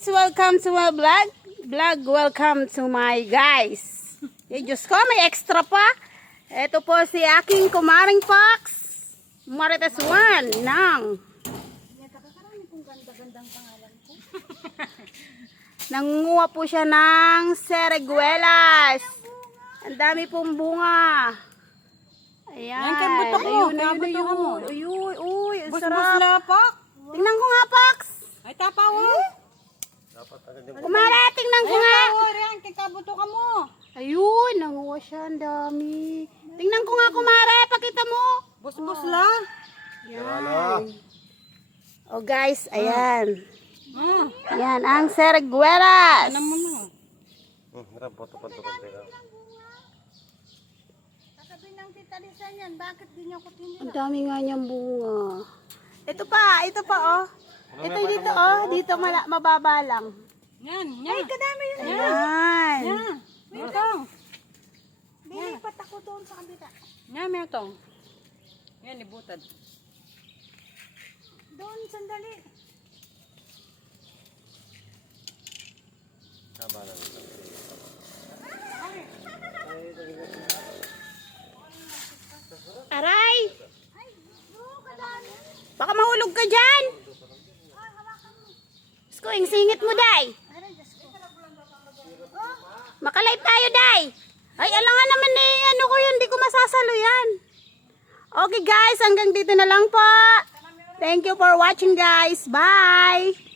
Welcome to my welcome to my guys. Diyos ko, may extra pa. Ito po si aking kumaring Fox. Marites 1 ng nangunguha po siya ng sereguelas. Ang dami pong bunga. Ayan. Ayun. Uy, ang sarap. Tingnan ko nga, Fox. Ay, tapaw. Kumare, tingnan ko nga. Riyan, kikabuto ka mo. Ayun, nanguha siya. Ang dami. Tingnan ko nga, kumare. Pakita mo. Bus-bus la. Yan. Oh, guys, ayan. Ah, Yan, ang sereguelas. ano mo no? Sasabihin ng tita Lisa niyan, bakit di niya ko tinira? Ang dami nga niyang bunga. Ito pa, oh. Ito dito, oh. Dito mababa lang. Yan, yan. Ay, kadami yun. Ayan. Yan. Metong. Nilipat ako doon sa kabila. Yan, metong. Yan, ibutad. Doon, sandali. Aray! Ay, kadami. Baka mahulog ka dyan. Sko, singit mo, day. Aray, Diyos ko. Makalive tayo, day. Ay, alangan naman ano ko yun. Hindi ko masasalo yan. Okay, guys. Hanggang dito na lang po. Thank you for watching, guys. Bye!